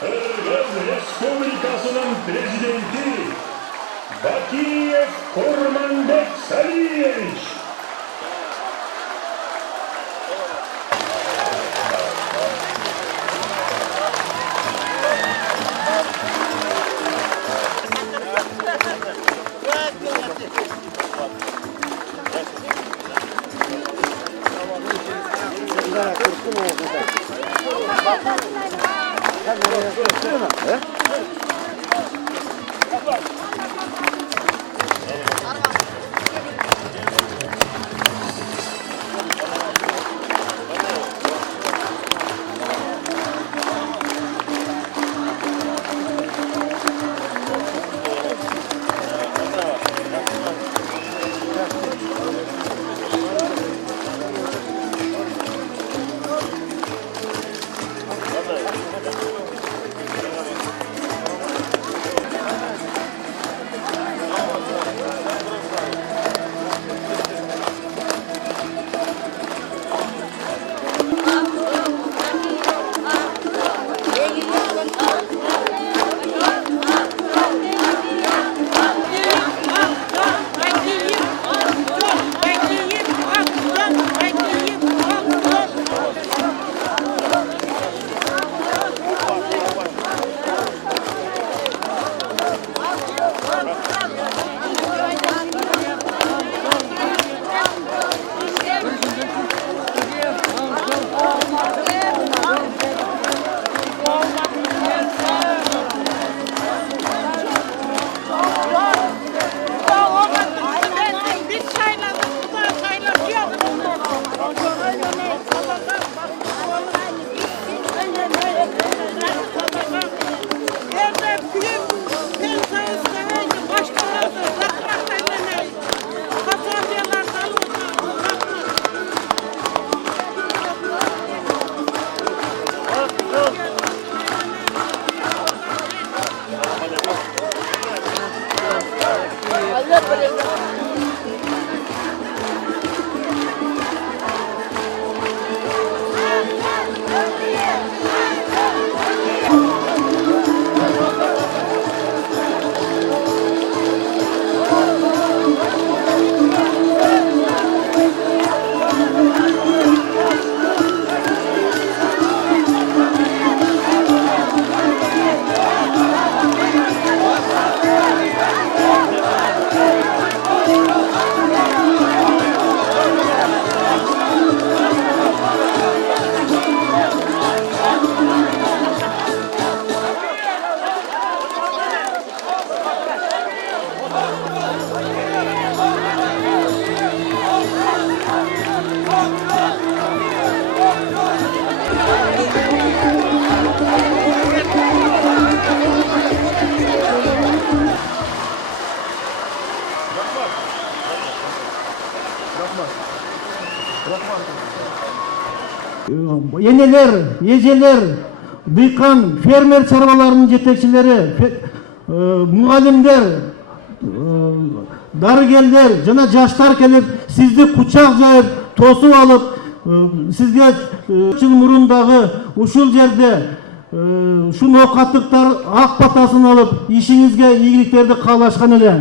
Kırgız Respublikası'nın prezidenti Bakiyev Kurmanbek Sarıyeviç. Eneler, ejeler, dıykan, fermer çarvalarının жетекчилери, muğalimler, darıgeller, жана жаштар келип, sizди кучак жайып, тосуп алып, sizge жыл мурундағы ушул жерде ушул оокаттыктар ак батасын алып, ишиңизге ийгиликтерди каалашкан эле.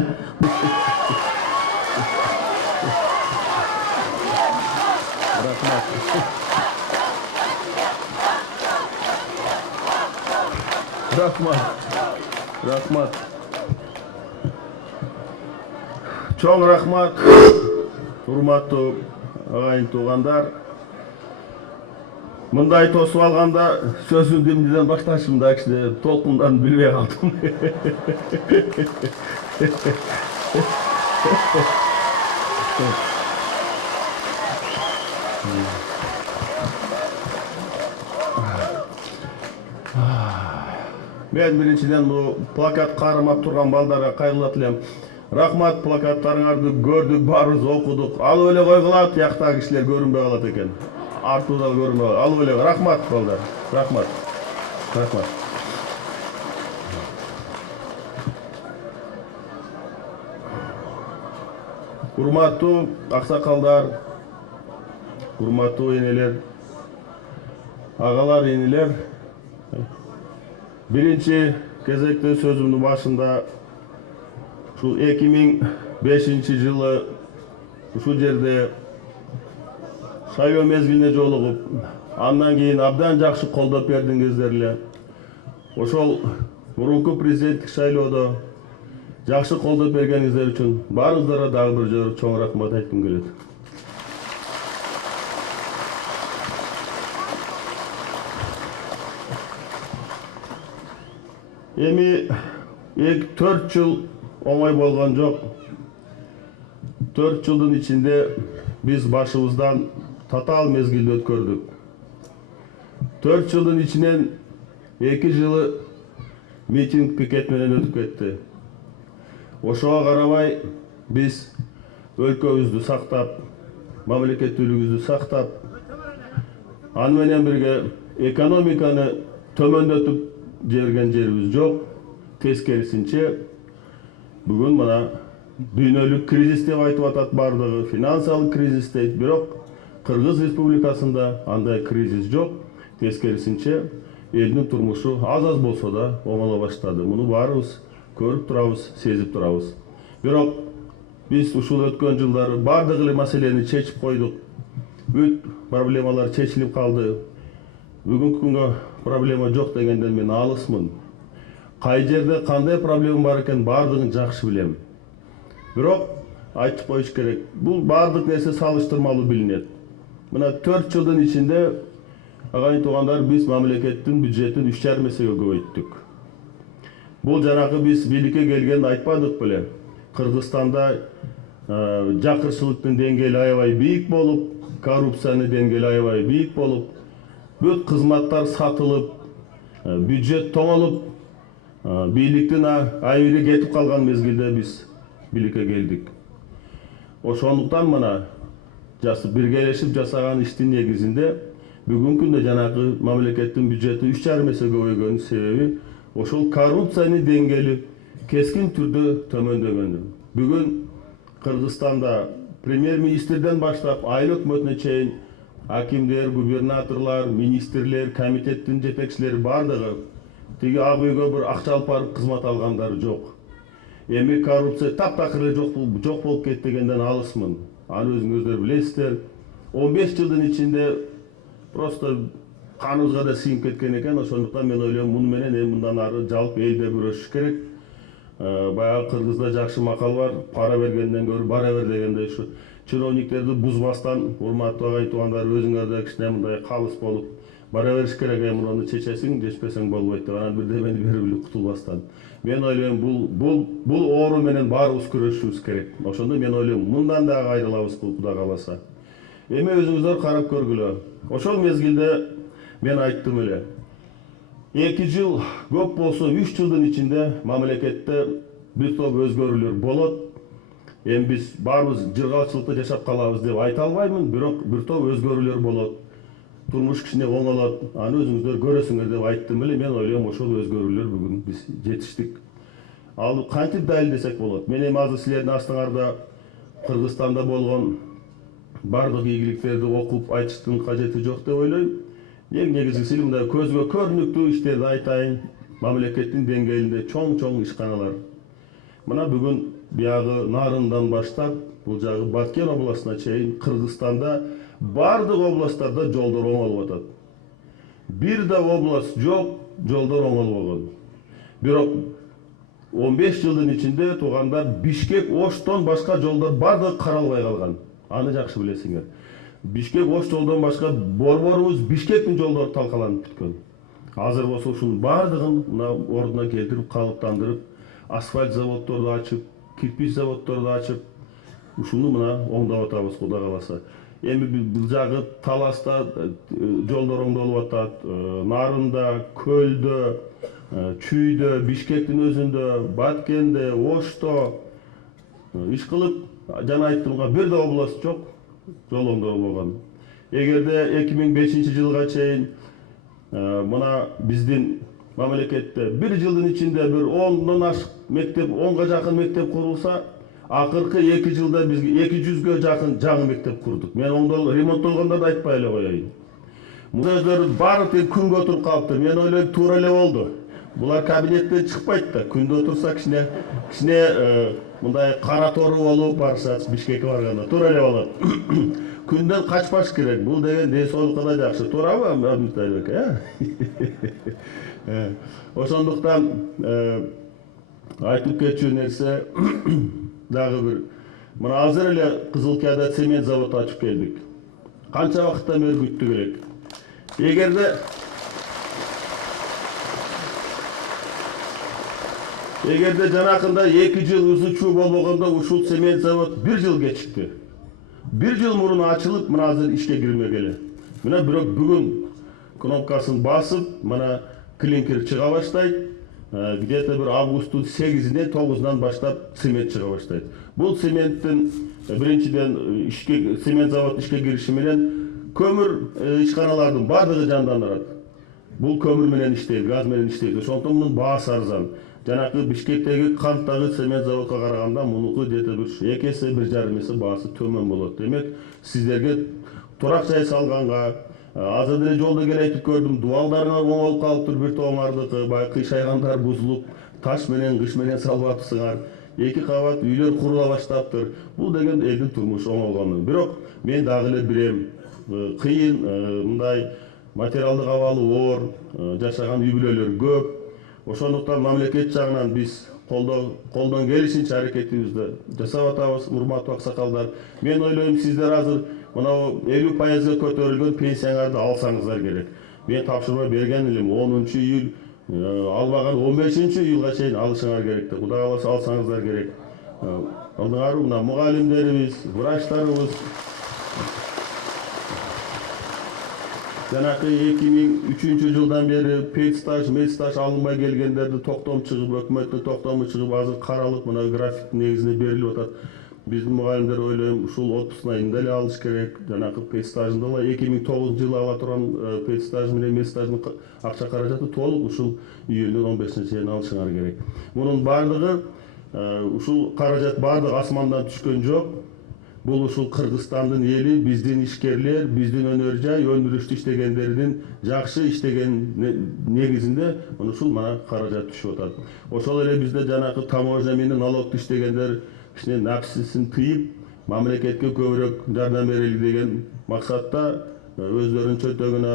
Rahmat. Çoğun rahmat. Hurmatlı ağayın tuğanlar. Мындай тосуп алганда сөзүн эмнеден башташым да кичине толкундан билбей калдым. Мен биринчиден bu плакат кармап турган балдарга кайрылат элем. Рахмат, плакаттарыңарды көрдүк, баарыбыз окудук. Алып эле койгула, тияктагы кишилер көрүнбөй калат экен. Артуда көрүнбөй калат. Алып эле, рахмат балдар. Рахмат. Рахмат. Урматтуу аксакалдар, урматтуу энелер, агалар, энелер, Birinci кезекте sözümün başında şu 2005 жылы şu жерде шайлоо мезгилине жолугуп, андан кийин абдан жакшы колдоп бердиңиздер эле. Ошол мурунку президенттик шайлоодо жакшы колдоп бергениңиздер үчүн баарыңыздарга дагы бир жолу чоң рахмат айткым келет. Эми 4 жыл оңой болгон жок. 4 жылдын ичинде биз башыбыздан татаал мезгилди өткөрдүк. 4 жылдын ичинен 2 жылы митинг пикет менен өтүп кетти. Ошого карабай биз өлкөбүздү сактап, мамлекеттүүлүгүбүздү сактап, аны менен бирге экономиканы төмөндөтүп жерген жерибиз жок. Тескерисинче бүгүн мына дүйнөлүк кризис деп айтып атат бардыгы, финансалык кризис дейт, бирок Кыргыз Республикасында андай кризис жок. Тескерисинче элдин турмушу аз болсо да оңоло баштады. Муну баарыбыз көрүп турабыз, сезип турабыз. Бирок биз ушул өткөн жылдары бардык эле маселени чечип койдук. Бүт проблемалар чечилип калды. Бүгүнкү күнгө проблема жок дегенден мен алысмын. Кай жерде кандай проблема бар экен бардыгын жакшы билем. Бирок айтып коюш керек. Бул бардык нерсе салыштырмалуу билинет. Мына 4 жылдын ичинде агайын туугандар биз мамлекеттин бюджетин 3,5 эсеге көбөйттүк. Бул жанагы биз бийликке келген айтпадык беле. Кыргызстанда жакырчылыктын деңгээли аябай бийик болуп, коррупциянын деңгээли аябай бийик болуп, бүт кызматтар сатылып, бюджет тоңолуп, бийликтин айыры кетип калган мезгилде биз бийликке келдик. Ошондуктан мына биргелешип жасаган иштин негизинде бүгүнкү күндө жанагы мамлекеттин бюджети 3,5 эсе көбөйгөнүн себеби ошол коррупциянын деңгээли кескин түрдө төмөндөгөнү. Бүгүн Кыргызстанда премьер-министрден баштап айыл өкмөтүнө чейин акимдер, губернаторлор, министрлер, комитеттин жетекчилери бардыгы тиги ак үйгө бир акча алып барып кызмат алгандары жок. Эми коррупция таптакыр эле жок болуп кетти дегенден алысмын. Аны өзүңүздөр билесиздер. 15 жылдын ичинде просто каныбызга да сиңип кеткен экен. Ошондуктан мен ойлойм, муну менен мындан ары жалпы элде күрөшүш керек. Баягы Кыргызда жакшы макал бар, пара бергенден көрү бара бер дегендей, ушу чиновниктерди бузбастан, урматтуу агайын туугандар, өзүңөр да кичине мындай калыс болуп бара бериш керек. Муну чечесиң, чечпесең болбойт деп, анан бирдемени берип эле кутулбастан. Мен ойлойм, бул оору менен баарыбыз күрөшүшүбүз керек. Ошондо мен ойлойм, мындан дагы айрылабыз Куда кааласа. Эми өзүңүздөр карап көргүлө. Ошол мезгилде мен айттым эле. 2 жыл көп болсо 3 жылдын ичинде мамлекетте бир топ өзгөрүүлөр болот. Эми биз баарыбыз жыргалчылыкта жашап калабыз деп айта албаймын, бирок бир топ өзгөрүүлөр болот. Турмуш кичине оңолот. Аны өзүңүздөр көрөсүңөр деп айттым эле. Мен ойлойм, ошол өзгөрүүлөр бүгүн биз жетиштик. Ал кантип далилдесек болот? Мен эми азыр силердин астыңарда Кыргызстанда болгон бардык ийгиликтерди окуп айтыштын кажети жок деп ойлойм. Эң негизгиси мындай көзгө көрүнүктүү иштерди айтайын. Мамлекеттин деңгээлинде чоң ишканалар. Мына бүгүн биягы Нарындан баштап, бул жагы Баткен областына чейин Кыргызстанда бардык областтарда жолдор оңолуп атат. Бир да област жок, жолдор оңолбогон. Бирок 15 жылдын ичинде туугандар Бишкек, Оштон башка жолдор бардыгы каралбай калган. Аны жакшы билесиңер. Бишкек, Ош жолдон башка борборубуз Бишкектин жолдору талкаланып бүткөн. Азыр болсо ушунун бардыгын мына ордуна келтирип, калыптандырып, асфальт заводдорду ачып, кирпич заводдорду ачып, ушуну мына оңдоп атабыз Куда кааласа. Эми бул жагы Таласта жолдор оңдолуп атат, Нарында, Көлдө, Чүйдө, Бишкектин өзүндө, Баткенде, Ошто иш кылып, жана айттымга бир да област жок, жол оңдолбогон. Эгерде 2005 жылга чейин мына биздин мамлекетте бир жылдын ичинде бир 10дон ашык мектеп, 10га жакын мектеп курулса, акыркы 2 жылда биз 200ге жакын жаңы мектеп курдук. Мен ремонттолгондорду айтпай эле коеюн. Мына өздөрү баары тең күнгө отуруп калыптыр. Мен ойлойм, туура эле болду. Булар кабинеттен чыкпайт да. Күндө отурса кичине мындай кара тору болуп барышат Бишкекке барганда. Туура эле болот. Күндөн качпаш керек. Бул деген ден соолукка да жакшы. Туурабы, Абдытайбек, Ошондуктан айтып кетчү нерсе дагы бир. Мына азыр эле Кызылкияда цемент заводу ачып келдик. Канча вакыттан бери күттү керек. Эгерде жанакында 2 жыл узучу болбогондо ушул цемент завод 1 жыл кечикти. 1 жыл мурун ачылып, мына азыр ишке кирмегеле. Мына бирок бүгүн кнопкасын басып, мына клинкер чыга баштайт. Где-то bir августтун 8-инен 9-унан баштап цемент чыга баштайт. Бул цементтин биринчиден цемент завод ишке кириши менен көмүр ишканалардын бардыгы жандандырат. Бул көмүр менен иштейт, газ менен иштейт. Ошондуктан мунун баасы арзан. Жанакы Бишкектеги канттагы цемент заводко караганда мунуку где-то 2 эсе 1,5 эсе баасы төмөн болот. Демек, сиздерге турак жай салганга, азыр деле жолдо келетип көрдүм, дубалдарыңар оңолуп калыптыр, бир тоңардыкы, баягы кыйшайгандар бузулуп, таш менен, кыш менен салбапсыңар. 2 кабат үйлөр курула баштаптыр. Бул деген элдин турмушу оңолгону. Бирок мен дагы эле билем, кыйын, мындай материалдык абалы оор, жашаган үй бүлөлөр көп. Ошондуктан мамлекет жагынан биз колдон келишинче аракетибизди жасап атабыз, урматтуу аксакалдар. Мен ойлойм, сиздер азыр мына 50% көтөрүлгөн пенсияңарды алсаңыздар керек. Мен тапшырма берген элем 10-июль, албаган 15-июлга чейин алышыңар керек. Кудай кааласа алсаңыздар керек. Алдыңару мына мугалимдерибиз, врачтарыбыз жанакы 2003 жылдан бери педстаж, медстаж алынбай келгендерди токтом чыгып, өкмөттүн токтому чыгып, азыр каралып, мына графиктин негизинде берилип атат. Биздин мугалимдер ойлойм, ушул отпускна айында эле алыш керек. Жанакы педстажында эле 2009 жылы ала турган педстаж менен медстаждын акча каражаты толук ушул июлдун 15-ине чейин алышыңар керек. Мунун бардыгы ушул каражат бардыгы асмандан түшкөн жок. Бул ушул Кыргызстандын эли, биздин ишкерлер, биздин өнөр жай, өндүрүштү иштегендердин жакшы иштеген негизинде ушул мана каражат түшүп атат. Ошол эле бизде жанакы таможня менен налогду иштегендер кичине наксисин тыйып, мамлекетке көбүрөөк жардам берели деген максатта өздөрүнүн чөнтөгүнө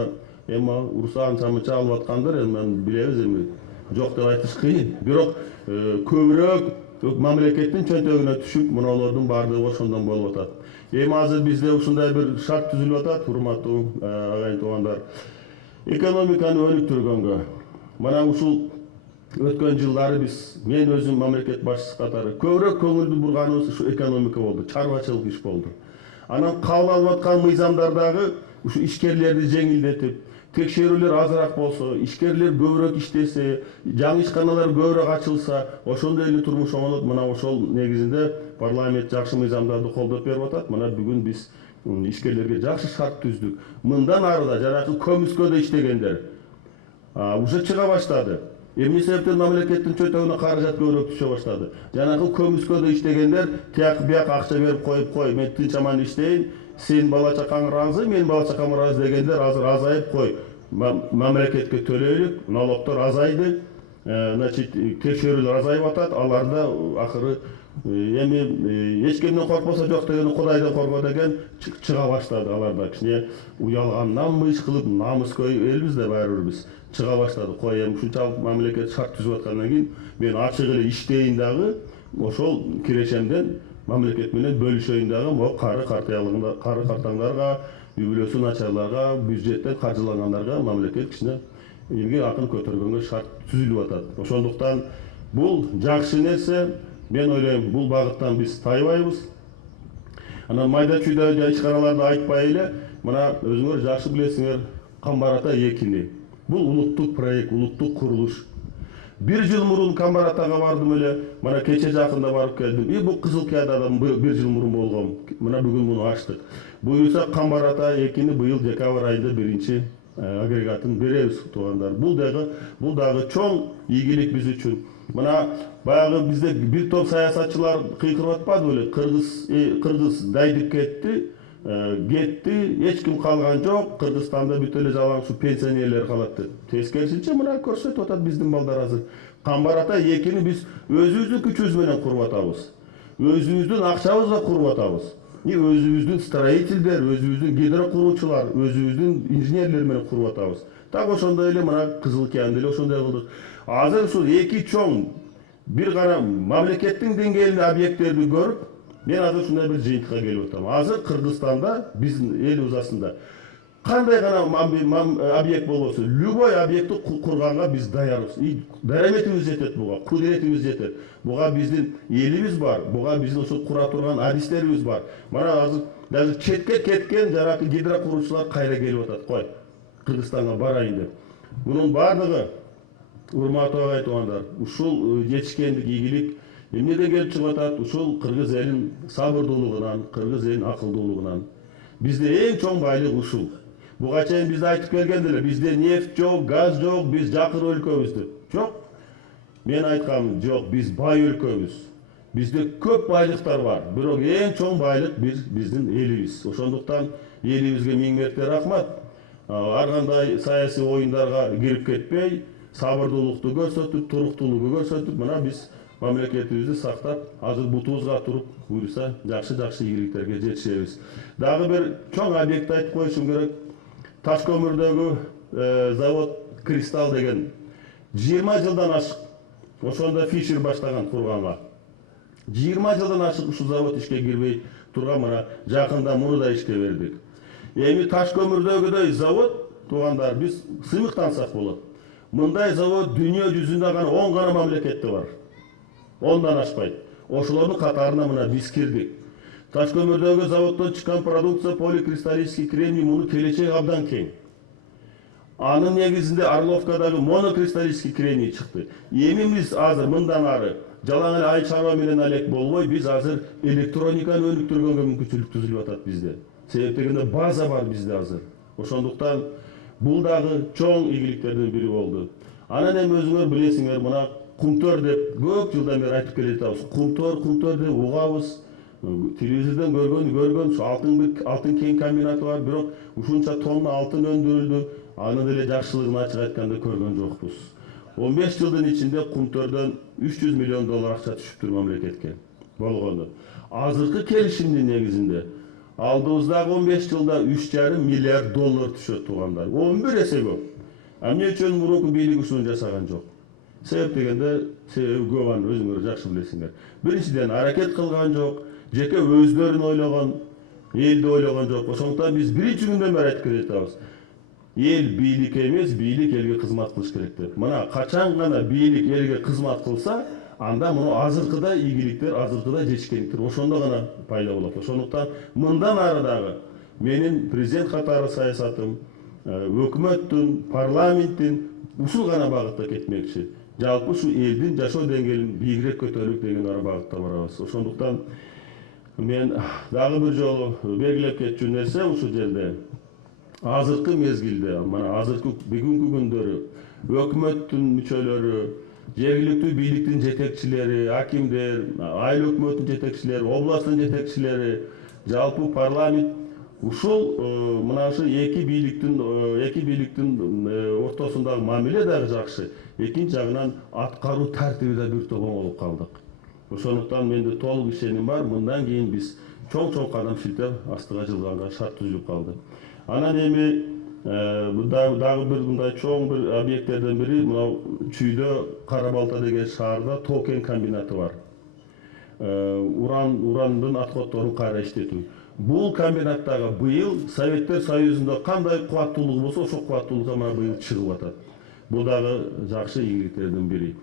эми урса анча-мынча алып аткандар, эми билебиз эми. Жок деп айтыш кыйын. Бирок көбүрөөк мамлекеттин чөнтөгүнө түшүп, муналардын бардыгы ошондон болуп атат. Эми азыр бизде ушундай бир шарт түзүлүп атат, урматтуу агайын туугандар. Экономиканы өнүктүргөнгө. Мана ушул өткөн жылдары мен өзүм мамлекет башчысы катары көбүрөөк көңүлдү бурганыбыз ушу экономика болду, чарбачылык иш болду. Анан кабыл алып аткан мыйзамдардагы ушу ишкерлерди жеңилдетип, текшерүүлөр азыраак болсо, ишкерлер көбүрөөк иштесе, жаңы ишканалар көбүрөөк ачылса, ошондой эле турмуш оңолот. Мына ошол негизинде парламент жакшы мыйзамдарды колдоп берип атат. Мына бүгүн биз ишкерлерге жакшы шарт түздүк. Мындан арыда жанакы көмүскөдө иштегендер уже чыга баштады. Эмне себептен мамлекеттин чөнтөгүнө каражат көбүрөөк түшө баштады. Жанакы көмүскөдө иштегендер тияк бияк акча берип кой, мен тынч аман иштейин, сен бала чакаң ыраазы, мен бала чакам ыраазы дегендер азыр азайып кой. Мамлекетке төлөйлүк, налогдор азайды, значит, текшерүүлөр азайып атат, аларда акыры эми эч кимден коркпосо жок деген Кудайдан корко деген чыга баштады. Аларда кичине уялганданбы иш кылып, намыскөй элбиз да баары бир биз чыга баштады. Кой эми ушунчалык мамлекет шарт түзүп аткандан кийин мен ачык эле иштейин дагы, ошол кирешемден мамлекет менен бөлүшөйүн дагы, могу кары картаңдарга, үй бүлөсү начарларга, бюджеттен каржылангандарга мамлекет кичине элге акын көтөргөнгө шарт түзүлүп атат. Ошондуктан бул жакшы нерсе. Мен ойлойм, бул багыттан биз тайбайбыз. Анан майда чүйдө ишканаларды айтпай эле, мына өзүңөр жакшы билесиңер, Камбар Ата 2. Бул улуттук проект, улуттук курулуш. 1 жыл мурун Камбар Атага бардым эле, мына кече жакында барып келдим. Бул Кызылкияда да 1 жыл мурун болгон. Мына бүгүн муну ачтык. Буюрса Камбар Ата 2-ни быйыл декабрь айында 1 агрегатын беребиз туугандар. Бул дагы чоң ийгилик биз үчүн. Мына баягы бизде бир топ саясатчылар кыйкырып атпады беле? Кыргыз дайдып кетти, кетти, эч ким калган жок, Кыргызстанда бүт эле жалаң ушу пенсионерлер калат деп. Тескерисинче мына көрсөтүп атат биздин балдар азыр. Камбар ата экини биз өзүбүздүн күчүбүз менен куруп атабыз. Өзүбүздүн акчабызга куруп атабыз. Өзүбүздүн строительдер, өзүбүздүн гидро куруучулар, өзүбүздүн инженерлер менен куруп атабыз. Так ошондой эле мына Кызыл Кээмде эле ошондой кылдык. Азыр ушул эки чоң бир гана мамлекеттин деңгээлинде объекттерди көрүп, мен азыр ушундай бир жыйынтыкка келип атам. Азыр Кыргызстанда, биздин элибиз астында кандай гана объект болбосо, любой объектти курганга биз даярбыз. Дараметибиз жетет буга, кудуретибиз жетет. Буга биздин элибиз бар, буга биздин ошо кура турган адистерибиз бар. Мана азыр даже четке кеткен жанагы гидро куруучулар кайра келип атат, кой, Кыргызстанга барайын деп. Мунун баардыгы, урматтуу агай туугандар, ушул жетишкендик, ийгилик эмнеден келип чыгып атат? Ушул кыргыз элин сабырдуулугунан, кыргыз элин акылдуулугунан. Бизде эң чоң байлык ушул. Буга чейин бизде айтып келген эле, бизде нефть жок, газ жок, биз жакыр өлкөбүз деп. Жок. Мен айткам, жок, биз бай өлкөбүз. Бизде көп байлыктар бар, бирок эң чоң байлык биздин элибиз. Ошондуктан элибизге миң мерте рахмат. Ар кандай саясий оюндарга кирип кетпей, сабырдуулукту көрсөтүп, туруктуулугу көрсөтүп, мына биз мамлекетибизди сактап, азыр бутубузга туруп, буюрса жакшы ийгиликтерге жетишебиз. Дагы бир чоң объект айтып коюшум керек. Таш көмүрдөгү завод Кристалл деген 20 жылдан ашык. Ошондо Фишер баштаган курганга. 20 жылдан ашык ушул завод ишке кирбей турган, мына жакында муну да ишке бердик. Эми таш көмүрдөгүдөй завод, туугандар, биз сыймыктансак болот. Мындай завод дүйнө жүзүндө гана 10 гана мамлекетте бар. 10дан ашпайт. Ошолордун катарына мына биз кирдик. Таш көмүрдөгү заводдон чыккан продукция поликристаллический кремний, мунун келечеги абдан кең. Анын негизинде Орловкадагы монокристаллический кремний чыкты. Эми биз азыр мындан ары жалаң эле ай чарба менен алек болбой, биз азыр электрониканы өнүктүргөнгө мүмкүнчүлүк түзүлүп атат бизде. Себеп дегенде база бар бизде азыр. Ошондуктан бул дагы чоң ийгиликтердин бири болду. Анан эми өзүңөр билесиңер, мына Кумтөр деп көп жылдан бери айтып келе жатабыз. Кумтөр деп угабыз. Телевизордон көргөн ушу алтын кен комбинаты бар, бирок ушунча тонна алтын өндүрүлдү. Анын деле жакшылыгын ачык айтканда көргөн жокпуз. 15 жылдын ичинде Кумтөрдөн 300 миллион доллар акча түшүптүр мамлекетке болгону. Азыркы келишимдин негизинде алдыбыздагы 15 жылда 3,5 миллиард доллар түшөт, туугандар. 11 эсе көп. Эмне үчүн мурунку бийлик ушуну жасаган жок? Себеп дегенде, себеби көп, аны өзүңөр жакшы билесиңер. Биринчиден аракет кылган жок, жеке өздөрүн ойлогон, элди ойлогон жок. Ошондуктан биз биринчи күндөн бери айтып келе жатабыз. Эл бийликке эмес, бийлик элге кызмат кылыш керек деп. Мына качан гана бийлик элге кызмат кылса, анда муну азыркыдай ийгиликтер, азыркыдай жетишкендиктер ошондо гана пайда болот. Ошондуктан мындан ары дагы менин президент катары саясатым, өкмөттүн, парламенттин ушул гана багытта кетмекчи. Жалпы ушу элдин жашоо деңгээлин бийигирээк көтөрүлүк деген ара багытта барабыз. Ошондуктан мен дагы бир жолу белгилеп кетчү нерсе ушул жерде. Азыркы мезгилде, мына азыркы бүгүнкү күндөрү өкмөттүн мүчөлөрү, жергиликтүү бийликтин жетекчилери, акимдер, айыл өкмөттүн жетекчилери, областтын жетекчилери, жалпы парламент ушул мына ушу эки бийликтин ортосундагы мамиле дагы жакшы. Экинчи жагынан аткаруу тартиби да бир топ оңолуп калдык. Ошондуктан менде толук ишеним бар, мындан кийин биз чоң кадам шилтеп астыга жылганга шарт түзүлүп калды. Анан эми дагы бир мындай чоң бир объекттерден бири мына Чүйдө Кара Балта деген шаарда тоо-кен комбинаты бар. Урандын отходдорун кайра иштетүү. Бул комбинаттагы быйыл Советтер Союзунда кандай кубаттуулугу болсо, ошол кубаттуулукка мына быйыл чыгып атат. Бул дагы жакшы ийгиликтердин бири.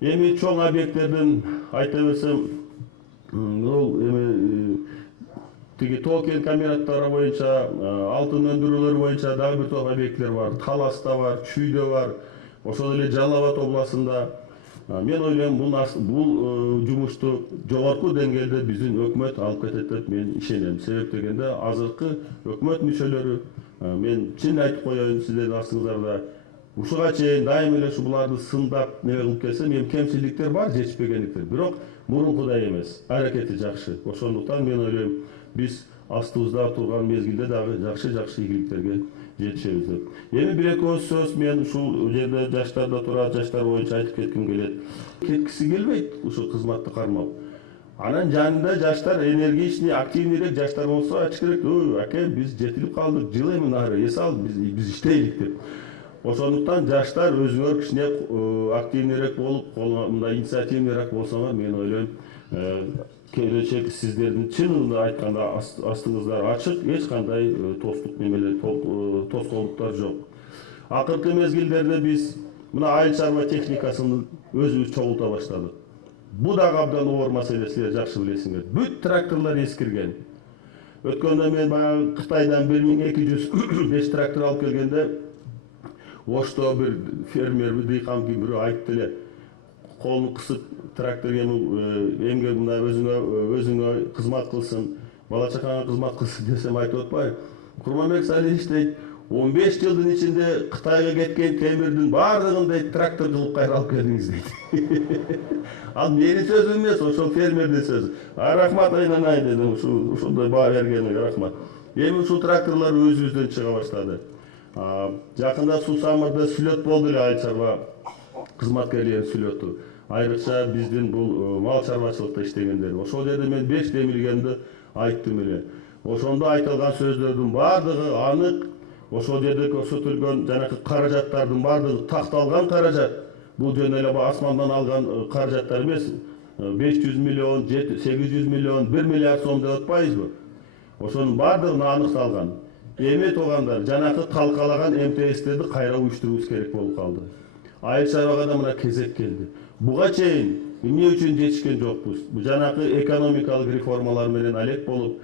Эми чоң объекттерден айта берсем, бул эми тиги тоо-кен комбинаттары боюнча, алтын өндүрүүлөр боюнча дагы бир топ объекттер бар. Таласта бар, Чүйдө бар, ошол эле Жалал Абад областында. Мен ойлойм, бул жумушту жогорку деңгээлде биздин өкмөт алып кетет деп мен ишенем. Себеп дегенде азыркы өкмөт мүчөлөрү, мен чын айтып коеюн сиздердин астыңыздарда, ушуга чейин дайым эле буларды сындап неме кылып келсем, эми кемчиликтер бар, жетишпегендиктер, бирок мурункудай эмес, аракети жакшы. Ошондуктан мен ойлойм, биз астыбызда турган мезгилде дагы жакшы ийгиликтерге жетишебиз деп. Эми бир эки ооз сөз мен ушул жерде жаштар да турат, жаштар боюнча айтып кетким келет. Кеткиси келбейт ушу кызматты кармап. Анан жанында жаштар энергичный, активныйрээк жаштар болсо айтыш керек, аке биз жетилип калдык, жыл эми нары эс ал, биз иштейлик деп. Ошондуктан жаштар өзүңөр кичине активныйрээк болуп, мындай инициативныйраак болсоңор, мен ойлойм, келечек сиздердин чынында айтканда астыңыздар ачык, эч кандай тостук немелер, тоскоолдуктар жок. Акыркы мезгилдерде биз мына айыл чарба техникасын өзүбүз чогулта баштадык. Бу дагы абдан оор маселе, силер жакшы билесиңер. Бүт тракторлор эскирген. Өткөндө мен баягы Кытайдан 1205 трактор алып келгенде, Ошто бир фермер, бир дыйкан бирөө айтты эле, колун кысып трактор эмге мына өзүңө кызмат кылсын, бала чакаңа кызмат кылсын десем айтып атпайбы. Курманбек Салиевич дейт, 15 жылдын ичинде Кытайга кеткен темирдин баардыгын дейт трактор кылып кайра алып келдиңиз дейт. Ал менин сөзүм эмес, ошол фермердин сөзү. Рахмат Айнанай дедим, ушундай баа бергениңе рахмат. Эми ушул тракторлор өзүбүздөн чыга баштады. Жакында Сусамырда сүлөт болду эле, айыл чарба кызматкерлеринин сүлөтү. Айрыкча биздин бул мал чарбачылыкта иштегендер. Ошол жерде мен 5 демилгенди айттым эле. Ошондо айтылган сөздөрдүн баардыгы анык. Ошол жерде көрсөтүлгөн жанакы каражаттардын баардыгы такталган каражат. Бул жөн эле асмандан алган каражаттар эмес. 500 миллион, 800 миллион, 1 миллиард сом деп атпайбызбы? Ошонун баардыгына аныкталган. Эми туугандар, жанакы талкалаган МТСтерди кайра уюштурубуз керек болуп калды. Айыл чарбага да мына кезек келди. Буга чейин эмне үчүн жетишкен жокпуз? Бу жанакы экономикалык реформалар менен алек болуп,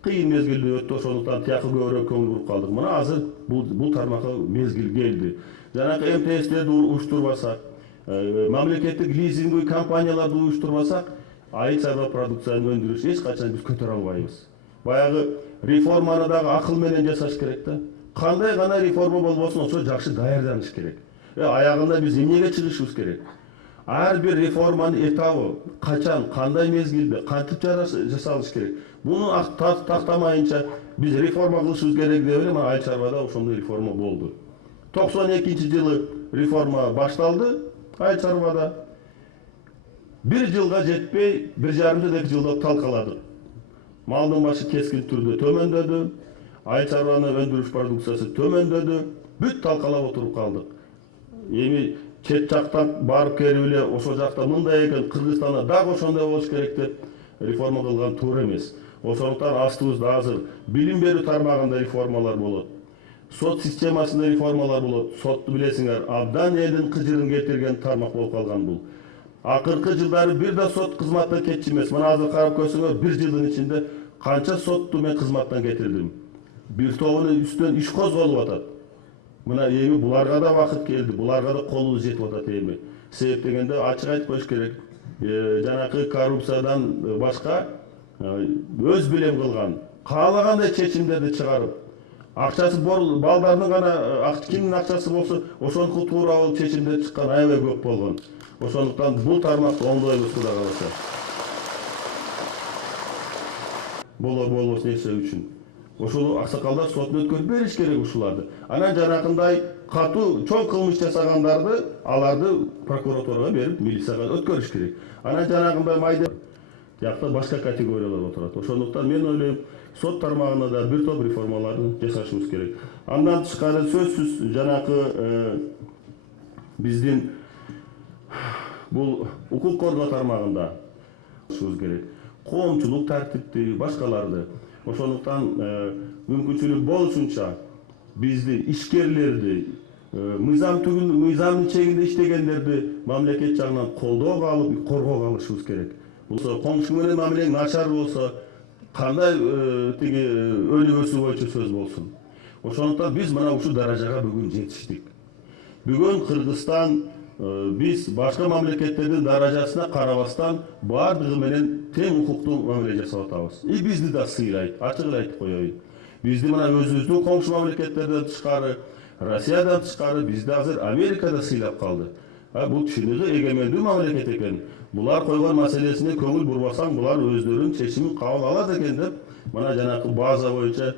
кыйын мезгилде өттү, ошондуктан тияка көбүрөөк көңүл буруп калдык. Мына азыр бул тармакка мезгил келди. Жанакы МТСтерди уюштурбасак, мамлекеттик лизинговый компанияларды уюштурбасак, айыл чарба продукциянын өндүрүшүн эч качан биз көтөрө албайбыз. Баягы реформаны дагы акыл менен жасаш керек да. Кандай гана реформа болбосун, ошо жакшы даярданыш керек. Аягында биз эмнеге чыгышыбыз керек? Ар бир реформанын этабы качан, кандай мезгилде, кантип жасалыш керек? Буну тактамайынча биз реформа кылышыбыз керек деп элем, айыл чарбада ошондой реформа болду. 92-жылы реформа башталды айыл чарбада. Бир жылга жетпей, 1,5 жыл, 2 жылда талкаладык. Малдын башы кескин түрдө төмөндөдү, айыл чарбанын өндүрүш продукциясы төмөндөдү, бүт талкалап отуруп калдык. Эми чет жактан барып келип эле ошол жакта мындай экен, Кыргызстанда дагы ошондой болуш керек деп реформа кылган туура эмес. Ошондуктан астыбызда азыр билим берүү тармагында реформалар болот. Сот системасында реформалар болот. Сотту билесиңер, абдан элдин кыжырын кетирген тармак болуп калган бул. Акыркы жылдары бир да сот кызматтан кетчү эмес. Мына азыр карап көрсөңөр, 1 жылдын ичинде канча сотту мен кызматтан кетирдим. Бир тобунун үстүнөн иш козголуп атат. Мына эми буларга да вакыт келди, буларга да колубуз жетип атат эми. Себеп дегенде ачык айтып коюш керек. Жанакы коррупциядан башка өз билем кылган, каалагандай чечимдерди чыгарып, акчасы балдардын гана кимдин акчасы болсо, ошонуку туура болуп чечимдер чыккан аябай көп болгон. Ошондуктан бул тармакты оңдойбуз Кудай кааласа. Болбосун нерсе үчүн. Ошол аксакалдар сотун өткөрүп бериш керек ушуларды. Анан жанакындай катуу чоң кылмыш жасагандарды аларды прокуратурага берип, милицияга өткөрүш керек. Анан жанагындай майда жакта башка категориялар отурат. Ошондуктан мен ойлойм, сот тармагына да бир топ реформаларды жасашыбыз керек. Андан тышкары сөзсүз жанакы биздин бул укук коргоо тармагында жасашыбыз керек. Коомчулук тартипти, башкаларды. Ошондуктан мүмкүнчүлүк болушунча бизди ишкерлерди, мыйзамдын чегинде иштегендерди мамлекет жагынан колдоого алып, коргоого алышыбыз керек. Болсо коңшу менен мамилең начар болсо, кандай тиги өнүгүүсү боюнча сөз болсун. Ошондуктан биз мына ушул даражага бүгүн жетиштик. Бүгүн Кыргызстан биз башка мамлекеттердин даражасына карабастан баардыгы менен тең укуктуу мамиле жасап атабыз. Бизди да сыйлайт, ачык эле айтып коеюн. Бизди мына өзүбүздүн коңшу мамлекеттерден тышкары, Россиядан тышкары бизди азыр Америкада сыйлап калды. Бул чыныгы эгемендүү мамлекет экен. Булар койгон маселесине көңүл бурбасаң, булар өздөрүнүн чечимин кабыл алат экен деп, мына жанакы база боюнча,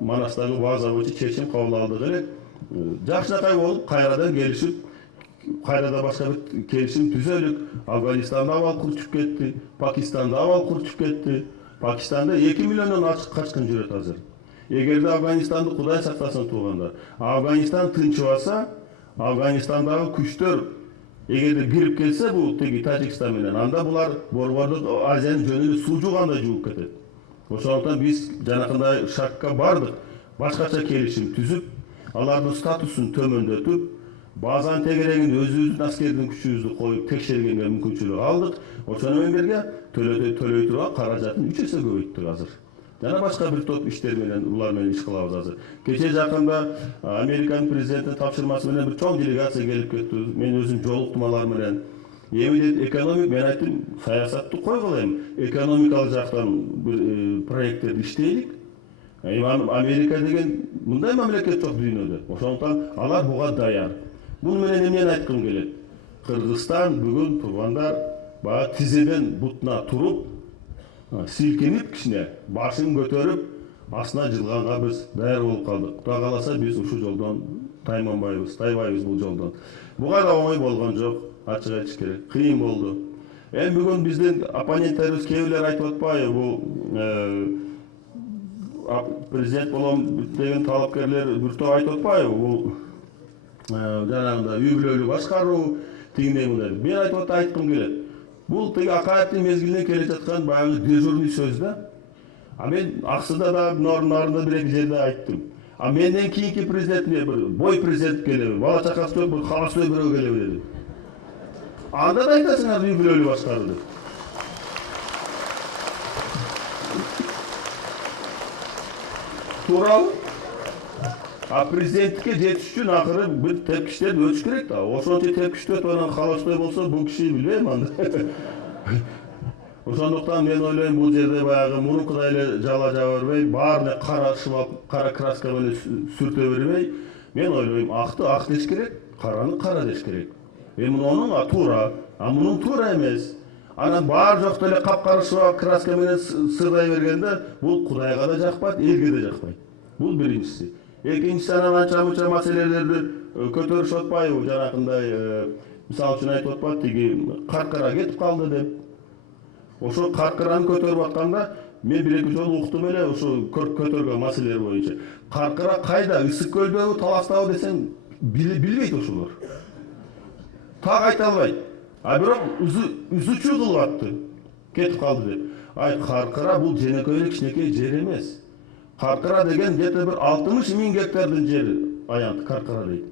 Манастагы база боюнча чечим кабыл алдык элек. Жакшынакай болуп, кайрадан келишип, кайрада башка бир келишим түзөлүк. Афганистанда абал курчуп кетти, Пакистанда абал курчуп кетти. Пакистанда 2 миллиондон ачык качкын жүрөт азыр. Эгерде Афганистанды Кудай сактасын туугандар, Афганистан тынчыбаса, Афганистандагы күчтөр эгерде бирип келсе, бул теги Тажикстан менен, анда булар Борбордук Азиянын жөнүндө суу жуугандай жууп кетет. Ошондуктан биз жанакындай шартка бардык, башкача келишим түзүп, алардын статусун төмөндөтүп, базанын тегерегин өзүбүздүн аскердин күчүбүздү коюп текшергенге мүмкүнчүлүк алдык. Ошону менен бирге төлөй турган каражатын 3 эсе көбөйттүк азыр. Жана башка бир топ иштер менен улар менен иш кылабыз азыр. Кече жакында Американын президентинин тапшырмасы менен бир чоң делегация келип кетти. Мен өзүм жолуктум алар менен. Эми экономик, мен айттым, саясатты койгула эми. Экономикалык жактан бир проекттерди иштейлик. Америка деген мындай мамлекет жок дүйнөдө. Ошондуктан алар буга даяр. Буну менен эмнени айткым келет? Кыргызстан бүгүн туугандар баягы тизеден бутуна туруп, силкинип кичине башын көтөрүп, астына жылганга биз даяр болуп калдык. Кудай кааласа биз ушул жолдон тайбайбыз бул жолдон. Буга да оңой болгон жок, ачык айтыш керек. Кыйын болду. Эми бүгүн биздин оппоненттерибиз кээ бирлер айтып атпайбы, бул президент болом деген талапкерлер бир топ айтып атпайбы, бул жанагындай үй бүлөлүк башкаруу, тигиндей мындай. Мен айткым келет. Бул теги Акаевдин мезгилинен келе жаткан баягы дежурный сөз да. Мен аксыда да нормаларында бир эки жерде айттым. Менден кийинки президент бир бой президент келеби, бала чакасы жок бир халастой бирөө келеби дедим. Анда да айтасыңар үй бүлөлүк башкаруу деп. Туурабы? Президенттикке жетиш үчүн акыры бир тепкичтерди өтүш керек да. Ошончо тепкичти өтүп анан халастой болсо, бул киши билбейм анда. Ошондуктан мен ойлойм, бул жерде баягы мурункудай эле жала жаба бербей, баарына кара краска менен сүртө бербей, мен ойлойм, акты ак деш керек, караны кара деш керек. Мунун туура, мунун туура эмес. Анан баары жокто эле капкарышып краска менен сырдай бергенде, бул Кудайга да жакпайт, элге да жакпайт. Бул биринчиси. Экинчиси, анан анча-мунча маселелерди көтөрүшүп атпайбы, жанакындай, мисалы үчүн айтып атпайбы, тиги каркара кетип калды деп. Ошо каркыраны көтөрүп атканда, мен бир эки жолу уктум эле ошо көтөргөн маселелер боюнча. Каркыра кайда, Ысык көлдөгү, Таластабы десең, билбейт ошолор. Так айта албайт. Бирок үзүчү кылып атты, кетип калды деп. Каркыра бул женекөй кичинекей жер эмес. Каркыра деген где-то бир 60 000 гектардын жери аянт Каркыра дейт.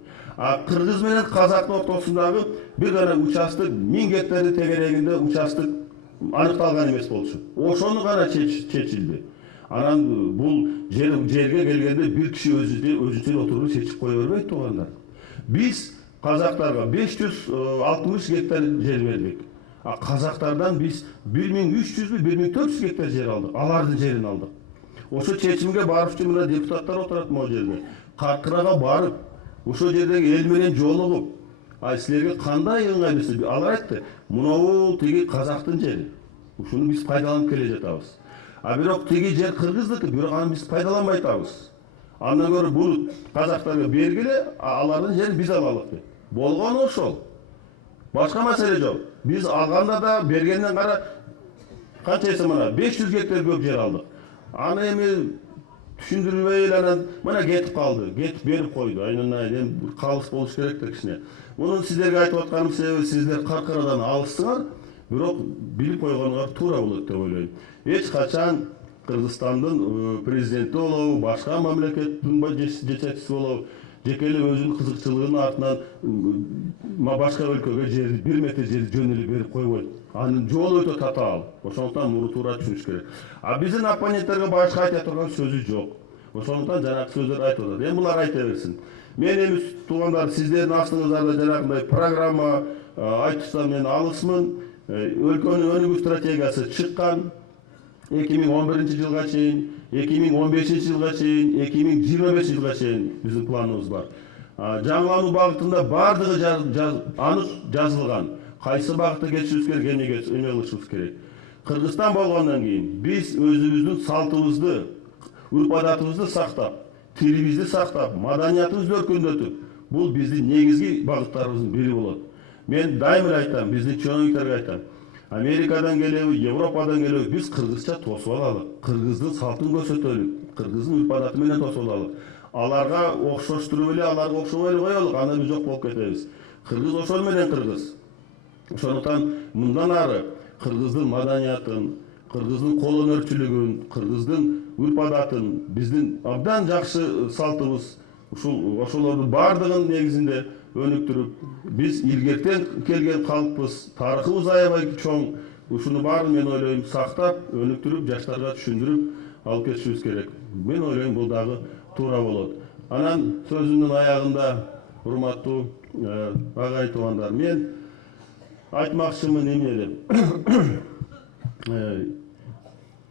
Кыргыз менен Казактын ортосундагы бир гана участок 1000 гектарды тегерегинде участок аныкталган эмес болчу. Ошону гана чечилди. Анан бул жерге келгенде бир киши өзүнчө отуруп чечип кое бербейт туугандар. Биз казактарга 560 гектар жер бердик. Казактардан биз 1300 1400 гектар жер алдык. Алардын жерин алдык. Ошо чечимге барып үчүн мына депутаттар отурат могу жерде. Каркырага барып, ошо жердеги эл менен жолугуп, силерге кандай ыңгайлуу? Алар айтты, мунабул тиги казактын жери. Ушуну биз пайдаланып келе жатабыз. Бирок тиги жер кыргыздыкы, бирок аны биз пайдаланбай атабыз. Андан көрө бул казактарга бергиле, алардын жерин биз алалык деп. Болгону ошол. Башка маселе жок. Биз алганда да бергенден кара канча эсе мына 500 гектар көп жер алдык. Аны эми түшүндүрбөй эле анан мына кетип калды, кетип берип койду. Айнан калыс болуш керек да кичине. Муну сиздерге айтып атканым себеби сиздер Каркырадан алыссыңар, бирок билип койгонуңар туура болот деп ойлойм. Эч качан Кыргызстандын президенти болобу, башка мамлекеттин жетекчиси болобу, жеке эле өзүнүн кызыкчылыгынын артынан башка өлкөгө жерди 1 метр жерди жөн эле берип койбойт. Анын жолу өтө татаал. Ошондуктан муну туура түшүнүш керек. Биздин оппоненттерге башка айта турган сөзү жок. Ошондуктан жанагы сөздөрдү айтып атат. Эми булар айта берсин. Мен эми туугандар, сиздердин астыңыздарда жанагындай программа айтышсан мен алысмын. Өлкөнүн өнүгүү стратегиясы чыккан. 2011 жылга чейин, 2015 жылга чейин, 2025 жылга чейин биздин планыбыз бар. жаңылануу багытында бардыгы анык жазылган. Кайсы багытта кетишибиз керек, эме кылышыбыз керек. Кыргызстан болгондон кийин биз өзүбүздүн салтыбызды, урп-адатыбызды сактап, тилибизди сактап, маданиятыбызды өркүндөтүп, бул биздин негизги багыттарыбыздын бири болот. Мен дайыма айтам, биздин чоңойтторго айтам. Америкадан келеби, Европадан келеби, биз кыргызча тосуп алалы. Кыргыздын салтын көрсөтөлү, кыргыздын урп-адаты менен тосуп алалы. Аларга окшоштуруп эле, аларга окшобой эле коелук, анда биз жок болуп кетебиз. Кыргыз ошол менен кыргыз. Ошондуктан мындан ары кыргыздын маданиятын, кыргыздын кол өнөрчүлүгүн, кыргыздын урп-адатын, биздин абдан жакшы салтыбыз, ошолордун бардыгын негизинде өнүктүрүп, биз илгертен келген калкпыз, тарыхыбыз аябай чоң. Ушуну баарын мен ойлойм сактап, өнүктүрүп, жаштарга түшүндүрүп алып кетишибиз керек. Мен ойлойм бул дагы туура болот. Анан сөзүмдүн аягында, урматтуу агай туугандар, мен айтмакчымын эмне деп.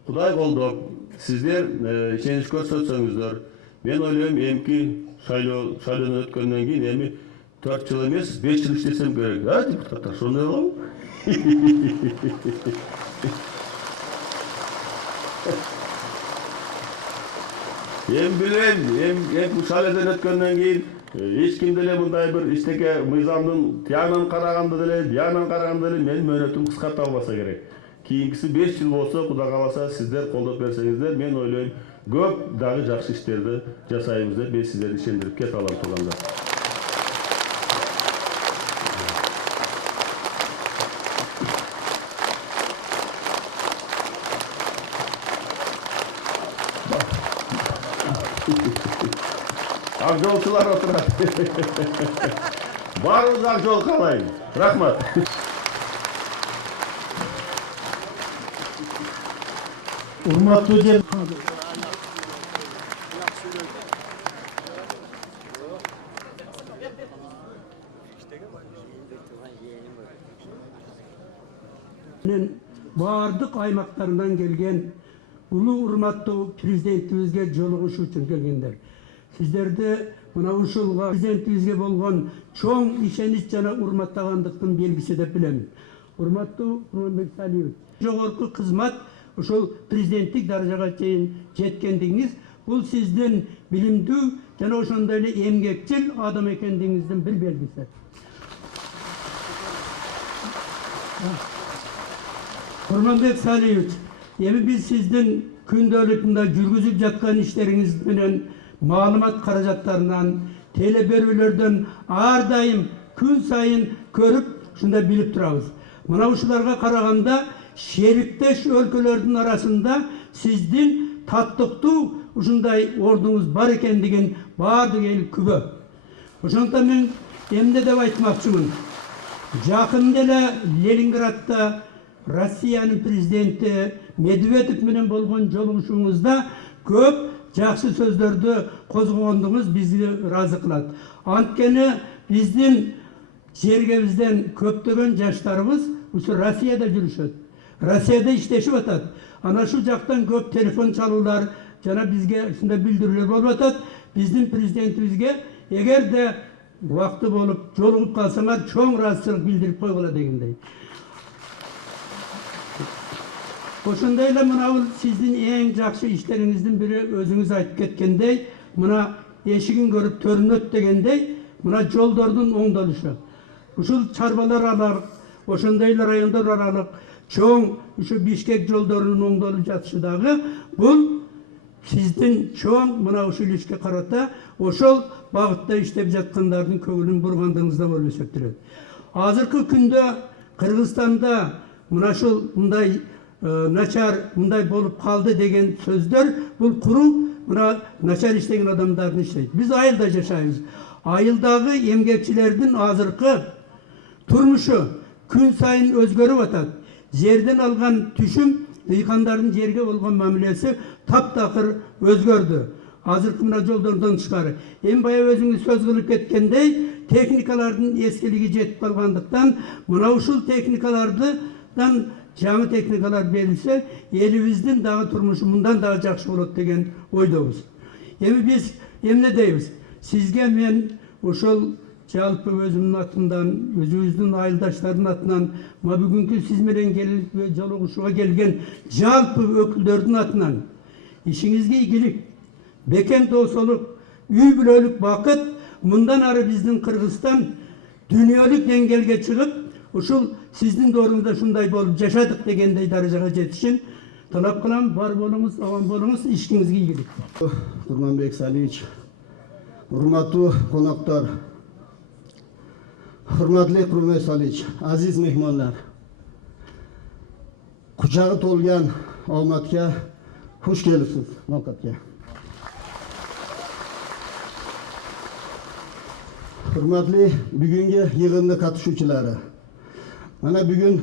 Кудай колдоп, сиздер ишенич көрсөтсөңүздөр, мен ойлойм эмки шайлоодон өткөндөн кийин эми 4 жыл эмес, 5 жыл иштесем керек. Депутаттар, ошондой болобу? Эми билем, эми шайлоодон өткөндөн кийин эч ким деле мындай бир иштеке мыйзамдын тиянан караганда деле, биянан караганда деле менин мөөнөтүм кыскарта албаса керек. Кийинкиси 5 жыл болсо, Кудай кааласа, сиздер колдоп берсеңиздер, мен ойлойм, көп дагы жакшы иштерди жасайбыз деп мен сиздерди ишендирип кете алам туугандар. Ак жолчулар отурат. Баарыбыз ак жол каалайм. Рахмат. Урматтуу жер бардык аймактарынан келген улуу урматтуу президентибизге жолугушуу үчүн келгендер. Сиздерди мына ушулга президентибизге болгон чоң ишенич жана урматтагандыктын белгиси деп билем. Урматтуу Курманбек Салиевич, жогорку кызмат ошол президенттик даражага чейин жеткендигиңиз бул сиздин билимдүү жана ошондой эле эмгекчил адам экендигиңиздин бир белгиси. Курманбек Салиевич, эми биз сиздин күндөлүкүндө жүргүзүп жаткан иштериңиз менен маалымат каражаттарынан, телеберүүлөрдөн ар дайым күн сайын көрүп, ушундай билип турабыз. Мына ушуларга караганда шериктеш өлкөлөрдүн арасында сиздин таттыктуу ушундай ордуңуз бар экендигин баардык эл күбө. Ошондуктан мен эмне деп айтмакчымын. Жакында эле Ленинградта Россиянын президенти Медведев менен болгон жолугушууңузда көп жакшы сөздөрдү козгогондугуңуз бизди ыраазы кылат. Анткени биздин жергебизден көптөгөн жаштарыбыз ушу Россияда жүрүшөт. Россияда иштешип атат. Ана шу жактан көп телефон чалуулар жана бизге ушундай билдирүүлөр болуп атат. Биздин президентибизге эгерде убакыты болуп жолугуп калсаңар чоң ыраазычылык билдирип койгула дегендей. Ошондой эле мына сиздин эң жакшы иштериңиздин бири өзүңүз айтып кеткендей, мына эшигин көрүп төрүнөт дегендей, мына жолдордун оңдолушу. Ушул чарбалар аралык, ошондой эле райондор аралык чоң ушу Бишкек жолдорунун оңдолуп жатышы дагы бул сиздин чоң мына ушул ишке карата ошол багытта иштеп жаткандардын көңүлүн бургандыгыңызда болуп эсептелет. Азыркы күндө Кыргызстанда мына ушул мындай начар мындай болуп калды деген сөздөр бул куру мына начар иштеген адамдардын иштейт. Биз айылда жашайбыз. Айылдагы эмгекчилердин азыркы турмушу күн сайын өзгөрүп атат. Жерден алган түшүм, дыйкандардын жерге болгон мамилеси таптакыр өзгөрдү. Азыркы мына жолдордон тышкары. Эми баягы өзүңүз сөз кылып кеткендей, техникалардын эскилиги жетип калгандыктан, мына ушул техникалардан жаңы техникалар берилсе, элибиздин дагы турмушу мындан дагы жакшы болот деген ойдобуз. Эми биз эмне дейбиз? Сизге мен ошол жалпы өзümün atından, özümüzdün ayıldaşların atından, ma bugünkü siz menen gelip ve joluguşuga gelgen жалпы öküllerдің atынан işinizge iyilik, beken dosoluk, üy bülölük vakit, bundan arı bizden Kırgızstan dünyalık dengelge çıkıp, uşul sizin doğrunuzda şunday bolup yaşadık degendey darajaga jetişin talap kılan var bolunuz, avan bolunuz, işinizge iyilik. Kurmanbek Saliyevich, hurmatlı konaklar, hurmatlı Kurmanbek Saliyevich, aziz mehmonlar, kuchağı to'lgan omadga xush kelibsiz navbatga. Hurmatli bugungi yig'inga qatnashuvchilari, mana bugun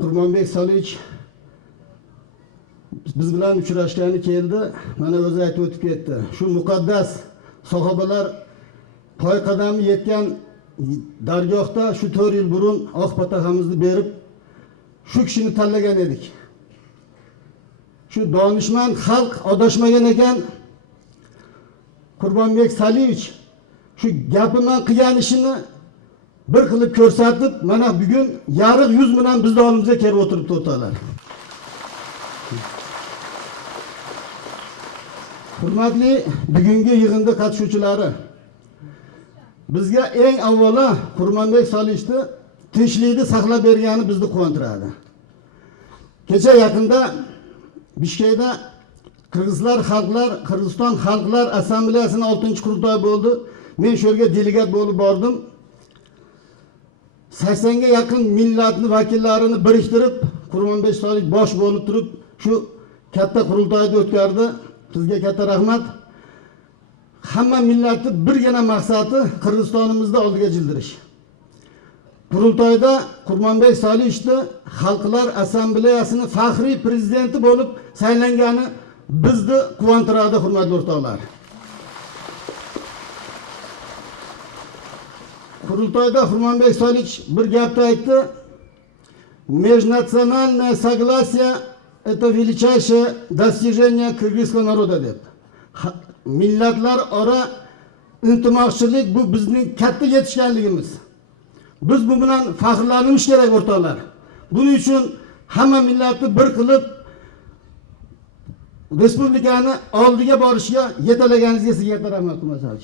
Kurmanbek Saliyevich biz bilan uchrashgani keldi, mana o'zi aytib o'tib ketdi. Shu muqaddas sahobalar poyqadami yetgan dargohda shu 4 yil burun oq patahamizni berib shu kishini tanlagan edik. Shu donishmand xalq adashmagan ekan. Kurmanbek Saliyevich shu gapiman qilgan ishini bir qilib ko'rsatib, mana bugun yarıq yuz bilan bizni oldimizga kelib o'tirib o'tadilar. Hurmatli bugungi yig'inda qatnashuvchilari, bizga eng avvalo Kurmanbek Saliyevichni tinchlikni saqlab bergani bizni quvontiradi. Kecha yaqinda Bishkekda Qirg'iziston Xalqlar Assambleyasining 6-qurultoyi bo'ldi. Men shu yerga delegat bo'lib bordim. 80 ga yaqin millatni vakillarini biriktirib, Kurmanbek Saliyevich bosh bo'lib turib, shu katta qurultoyni o'tkazdi. Sizga katta rahmat. Hamma millatni birgina maqsadi Qirg'izistonimizni oldiga jildirish. Qurultoyda Kurmanbek Saliyevichni Xalqlar Assambleyasining faxriy prezidenti bo'lib saylangani bizni quvontiradi, hurmatli o'rtoqlar. Qurultoyda Kurmanbek Salievich bir gapni aytdi. Межнациональное согласие — это величайшее достижение кыргызского народа deb. Millatlar ora intimoqchilik bu bizning katta yetishganligimiz. Biz bu bilan faxrlanishimiz kerak o'rtoqlar. Buning uchun hamma millatni bir qilib respublikani oldiga borishga yetalaganinizga sizga katta rahmat qilmoqchiman.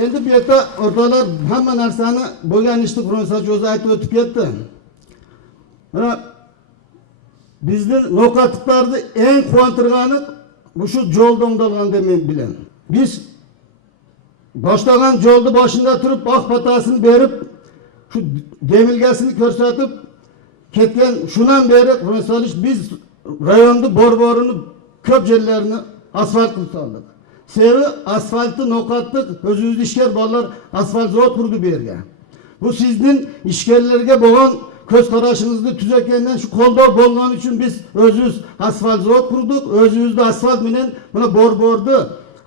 Endi bu yerda o'rtoqlar hamma narsani bo'lgan ishni Kurmanbek o'zi aytib o'tib ketdi. Mana bizning noqatlarni eng quvontirgani bu shu yo'lda o'ngdalganda men bilan. Biz boshlagan yo'lni boshida turib oq patasini berib, shu demilgasini ko'rsatib ketgan shundan beri Kurmanbek biz rayonni borborini ko'p yerlarini asfalt qilib soldik. Sevi asfaltni noqatni o'zingiz ishkar bolalar asfalt zavod qurdi bu yerga. Bu sizning ishkarlarga bo'lgan ko'z qarashingizni tuzatgandan shu qo'ldov bo'lgani uchun biz o'zimiz asfalt zavod qurdik, o'zimizda asfalt bilan mana borbordi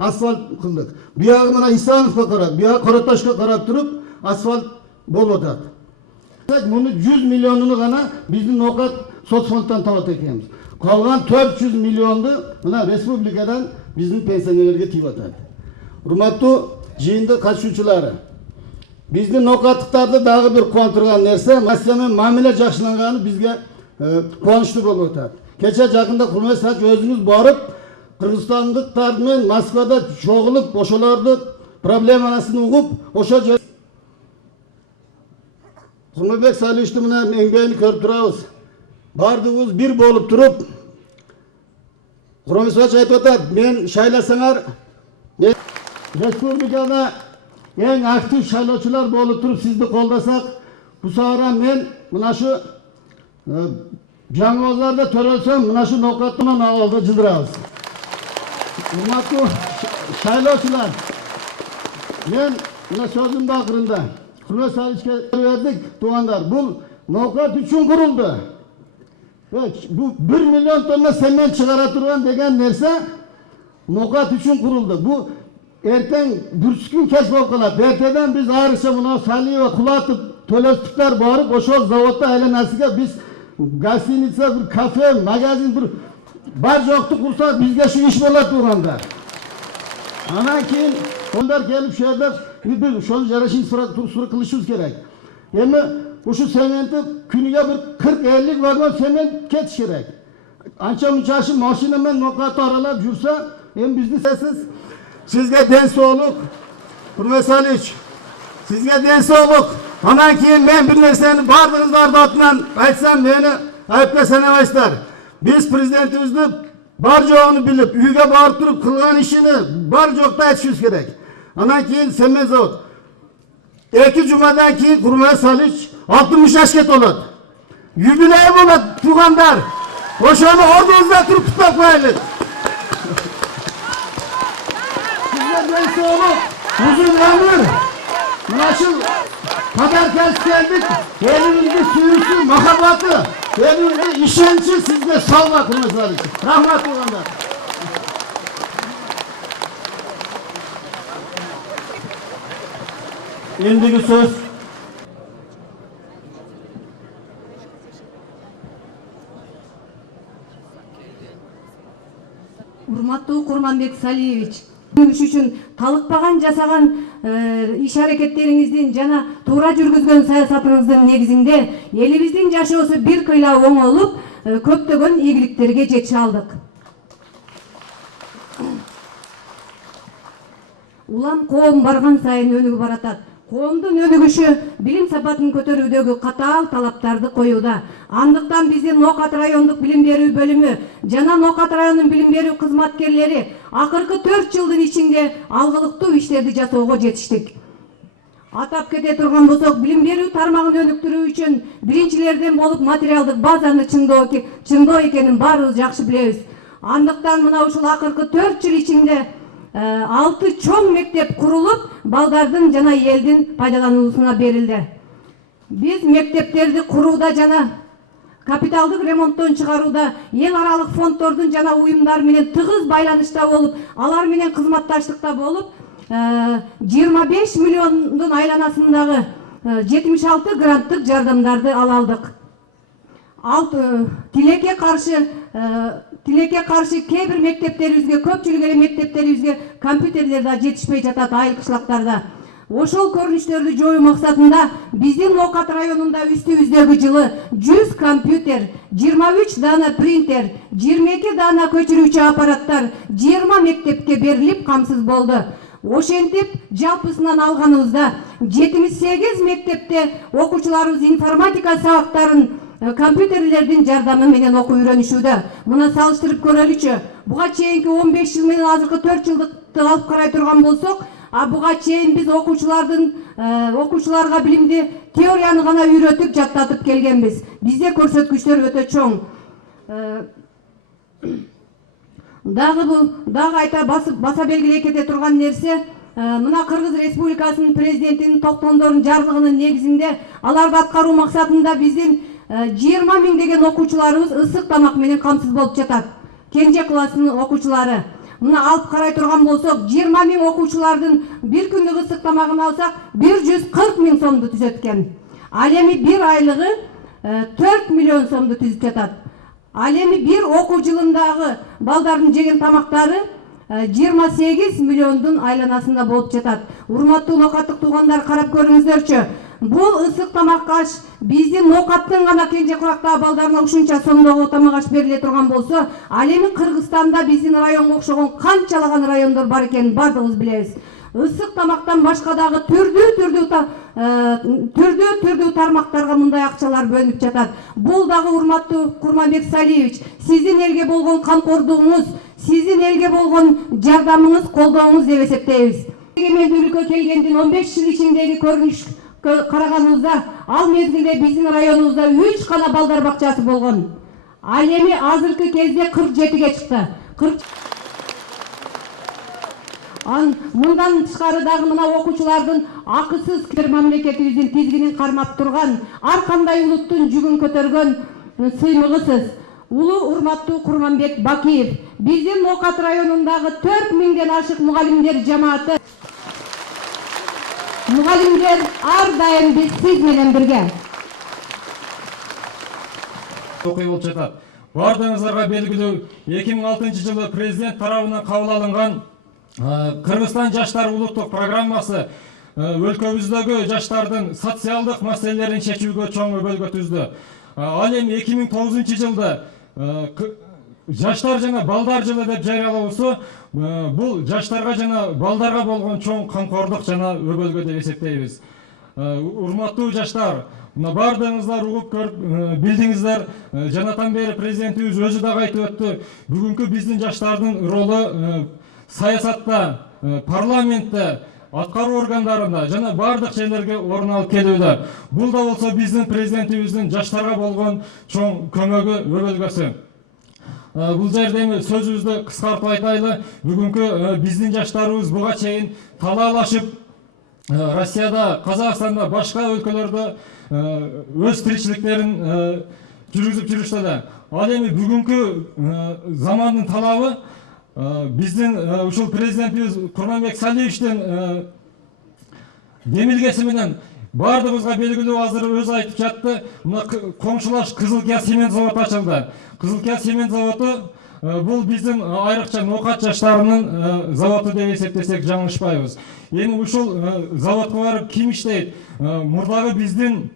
asfalt qildik. Bu yog'i mana Isanovga qarab, bu yog'i Qoratoshga qarab turib asfalt bo'lib o'tadi. Buni 100 millionini g'ana bizning noqat sotsfonddan topib ekanmiz. Qolgan 400 millionni mana respublikadan bizning pensionerlarga tegib o'tadi. Hurmatli jiyinda qatnashuvchilari, bizning noqatliqlarda dag'i bir quvontirgan narsa, masalan, ma'mila yaxshilangani bizga quvonchli bo'lib o'tadi. Kecha yaqinda Kurmanbek Saliyevich o'zingiz borib, Qirg'izistonliklar bilan Moskvada cho'g'ilib, o'shalarni problemasini o'qib, o'sha Kurmanbek Saliyevichni bilan menbayni ko'rib turamiz. Bardingiz bir bo'lib turib, Kurmanbek Saliyevich aytib o'tadi, men shaylasanlar, respublikada eng aktiv saylovchilar bo'lib turib sizni qo'llasak, bu safar men mana shu jangvozlarda to'ralsam, mana shu noqatdan oldida jildiramiz. Hurmatli saylovchilar, men mana so'zimning oxirinda Kurmanbek Saliyevichga verdik, to'g'anlar. Bu noqat uchun qurildi. Bu 1 million tonna sement chiqara turgan degan narsa noqat uchun qurildi. Bu ertang burchkun kech bo'lib qoladi. Ertadan biz aricha buni Saliyeva qulatib to'lastiklar borib, o'sha zavodda aylanasiga biz gostinitsa, bir kafe, magazin, bir bar joqni qursak bizga shu ish bo'ladi turganda. Ana keyin Onlar gelip şeyler bir şunu jaraşın sıra kılışımız gerek. Ama bu şu sementi günüge bir 40-50 vagon sement ket gerek. Ança munçaşı maşinemen nokta aralap jursa hem bizde sessiz. Sizge den soğuluk. Hürmet Saliç. Sizge den soğuluk. Anan keyin men bir nerseni bardığınızlar da atından aytsam beni ayıplasanemayızlar. Biz prezidentimizni bar joğunu bilip, uyga barıp durup kılgan işini bar joqta aytışımız gerek. Anan keyin sement zavod. 2 cumadan keyin Hürmet Saliç 60 yaşga to'ladi. Yubiley bo'ladi tug'andar. O'shani ordingizda turib qutlab qo'yaylik. Sizlardan so'rab, uzun ömür. Mana shu qadar keldik. Elimizde suyusu, muhabbati, elimizde ishonchi sizga sovg'a Hürmet Saliç. Rahmat tug'andar. Endigi söz Урматтуу Курманбек Салиевич, үчүн талыкпаган жасаган иш аракеттериңиздин жана туура жүргүзгөн саясатыңыздын негизинде элибиздин жашоосу бир кыйла оңолуп, көптөгөн ийгиликтерге жете алдык. Улам коом барган сайын өнүгүп баратат. Коомдун өнүгүшү билим сапатын көтөрүүдөгү катаал талаптарды коюуда. Андыктан биздин Нокат райондук билим берүү бөлүмү жана Нокат районунун билим берүү кызматкерлери акыркы 4 жылдын ичинде алгылыктуу иштерди жасоого жетиштик. Атап кете турган болсок, билим берүү тармагын өнүктүрүү үчүн биринчилерден болуп материалдык базаны чыңдоо экенин баарыбыз жакшы билебиз. Андыктан мына ушул акыркы 4 жыл ичинде 6 чоң мектеп курулуп, балдардын жана элдин пайдалануусуна берилди. Биз мектептерди курууда жана капиталдык ремонттон чыгарууда эл аралык фонддордун жана уюмдар менен тыгыз байланышта болуп, алар менен кызматташтыкта болуп, 25 миллиондун айланасындагы 76 гранттык жардамдарды ала алдык. Тилекке каршы кээ бир мектептерибизге, көпчүлүк эле мектептерибизге компьютерлер да жетишпей жатат айыл кышлактарда. Ошол көрүнүштөрдү жоюу максатында биздин Нокат районунда үстүбүздөгү жылы 100 компьютер, 23 дана принтер, 22 дана көчүрүүчү аппараттар 20 мектепке берилип камсыз болду. Ошентип, жалпысынан алганыбызда 78 мектепте окуучуларыбыз информатика сабактарын компьютерлердин жардамы менен окуп үйрөнүшүүдө. Муна салыштырып көрөлүчү. Буга чейинки 15 жыл менен азыркы 4 жылдыкты алып карай турган болсок, буга чейин биз окуучуларга билимди теорияны гана үйрөтүп жаттатып келгенбиз. Бизде көрсөткүчтөр өтө чоң. Дагы айта баса белгилей кете турган нерсе, мына Кыргыз Республикасынын президентинин токтомдорунун жарлыгынын негизинде аларды аткаруу максатында биздин 20 миңдеген окуучуларыбыз ысык тамак менен камсыз болуп жатат. Кенже класстын окуучулары. Мына алып карай турган болсок, 20 миң окуучулардын бир күндүк ысык тамагын алсак, 140 миң сомду түзөт экен. Ал эми бир айлыгы 4 миллион сомду түзүп жатат. Ал эми бир окуу жылындагы балдардын жеген тамактары 28 миллиондун айланасында болуп жатат. Урматтуу нокаттык туугандар, карап көрүңүздөрчү. Бул ысык тамак аш биздин Нокаттын гана кенже курактагы балдарына ушунча сомдогу тамак аш бериле турган болсо, ал эми Кыргызстанда биздин районго окшогон канчалаган райондор бар экенин бардыгыбыз билебиз. Ысык тамактан башка дагы түрдүү тармактарга мындай акчалар бөлүнүп жатат. Бул дагы урматтуу Курманбек Салиевич, сиздин элге болгон камкордугуңуз, сиздин элге болгон жардамыңыз, колдооңуз деп эсептейбиз. Эгемендүүлүккө келгендин 15 жыл ичиндеги көрүнүш караганыбызда, ал мезгилде биздин районубузда 3 гана балдар бакчасы болгон. Ал эми азыркы кезде 47ге чыкты. Мындан тышкары дагы мына окуучулардын акысыз мамлекетибиздин тизгинин кармап турган, ар кандай улуттун жүгүн көтөргөн сыймыгысыз улуу урматтуу Курманбек Бакиев, биздин Нокат районундагы 4 миңден ашык мугалимдер жамааты. Мугалимдер ар дайым биз сиз менен бирге. Окуй болуп жатат. Бардыгыңыздарга белгилүү 2006 жылы президент тарабынан кабыл алынган Кыргызстан жаштар улуттук программасы өлкөбүздөгү жаштардын социалдык маселелерин чечүүгө чоң роль түздү. Ал эми 2009 жылда жаштар жана балдар жылы деп жарыялоосу бул жаштарга жана балдарга болгон чоң камкордук жана өбөлгө деп эсептейбиз. Урматтуу жаштар, мына бардыгыңыздар угуп көрүп билдиңиздер, жанатан бери президентибиз өзү дагы айтып өттү. Бүгүнкү биздин жаштардын ролу саясатта, парламентте, аткаруу органдарында жана бардык жерлерге орун алып келүүдө. Бул да болсо биздин президентибиздин жаштарга болгон чоң көмөгү, өбөлгөсү. Бул жерде эми сөзүбүздү кыскартып айтайлы. Бүгүнкү биздин жаштарыбыз буга чейин талаалашып Россияда, Казакстанда, башка өлкөлөрдө өз тиричиликтерин жүргүзүп жүрүштө. Ал эми бүгүнкү замандын талабы биздин ушул президентибиз Курманбек Салиевичтин демилгеси менен бардыгыбызга белгилүү, азыр өзү айтып жатты, мына коңшулаш Кызылкия цемент заводу ачылды. Кызылкия цемент заводу бул биздин айрыкча ноокат жаштарынын заводу деп эсептесек жаңылышпайбыз. Эми ушул заводко барып ким иштейт? Мурдагы биздин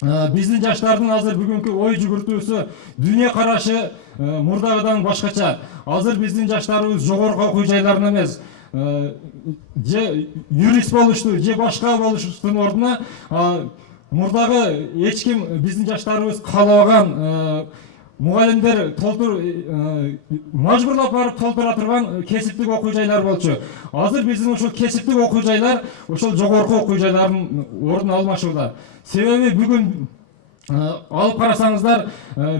жаштардын азыр бүгүнкү ой жүгүртүүсү, дүйнө карашы мурдагыдан башкача. Азыр биздин жаштарыбыз жогорку окуу жайларына эмес, же юрист болушту, же башка болуштун ордуна мурдагы эч ким биздин жаштарыбыз каалабаган мугалимдер мажбурлап барып толтура турган кесиптик окуу жайлар болчу. Азыр биздин ушул кесиптик окуу жайлар ошол жогорку окуу жайлардын ордун алмашууда. Себеби бүгүн алып карасаңыздар,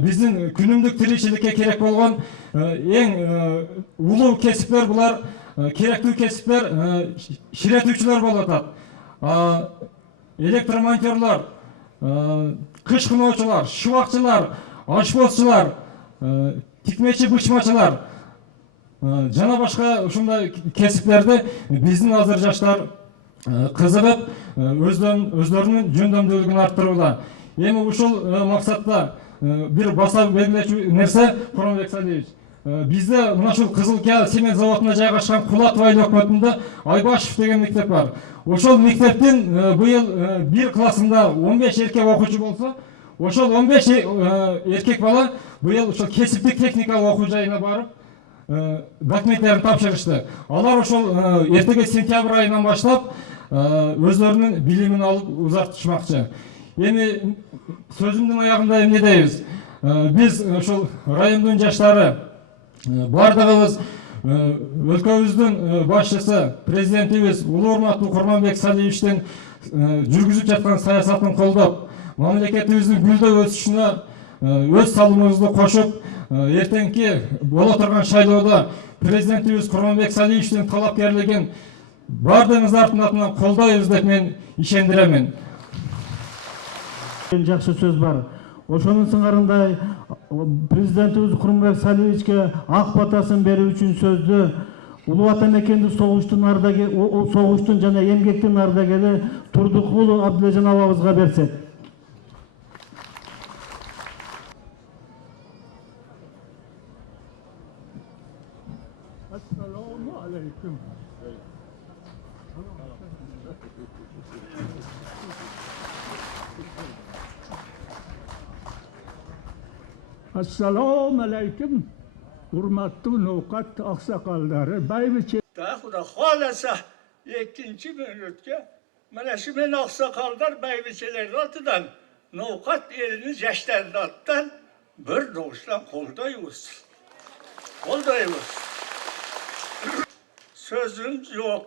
биздин күнүмдүк тиричиликке керек болгон эң улуу кесиптер булар, керектүү кесиптер ширетүүчүлөр болуп атат. Электромонтерлор, кыш кыноочулар, шубакчылар, ашбозчулар, тикмечи бычмачылар жана башка ушундай кесиптерди биздин азыр жаштар кызыгып өздөрүнүн жөндөмдүүлүгүн арттырууда. Эми ушул максатта бир баса белгилечү нерсе, Курманбек Салиевич, бизде мына ушул Кызылкия цемент заводуна жайгашкан Кулатов айыл өкмөтүндө Айбашев деген мектеп бар. Ошол мектептин быйыл бир классында 15 эркек окуучу болсо, ошол 15 эркек бала быйыл ошол кесиптик техникалык окуу жайына барып документтерин тапшырышты. Алар ошол эртеге сентябрь айынан баштап өздөрүнүн билимин алып узартышмакчы. Эми сөзүмдүн аягында эмне дейбиз? Биз ошол райондун жаштары бардыгыбыз өлкөбүздүн башчысы, президентибиз улуу урматтуу Курманбек Салиевичтин жүргүзүп жаткан саясатын колдоп, мамлекетибиздин гүлдөп өсүшүнө өз салымыбызды кошуп, эртеңки боло турган шайлоодо президентибиз Курманбек Салиевичтин талапкерлигин бардыгыңыздардын атынан колдойбуз деп мен ишендиремин. Жакшы сөз бар. Ошонун сыңарындай президентибиз Курманбек Салиевичке ак батасын берүү үчүн сөздү улуу ата мекенди согуштун жана эмгектин ардагери Турдукулу Абдылежан абабызга берсек. Assalamu alaikum. Assalamu alaikum. Hurmatlı Nokat aksakaldары, baybiçe. Xudo xohlasa 2 minutga mana shu men oqsoqollar baybichalar oldidan Nokat elini yoshlarni otdan bir do'stdan qo'ldaymiz. Sözüm yok.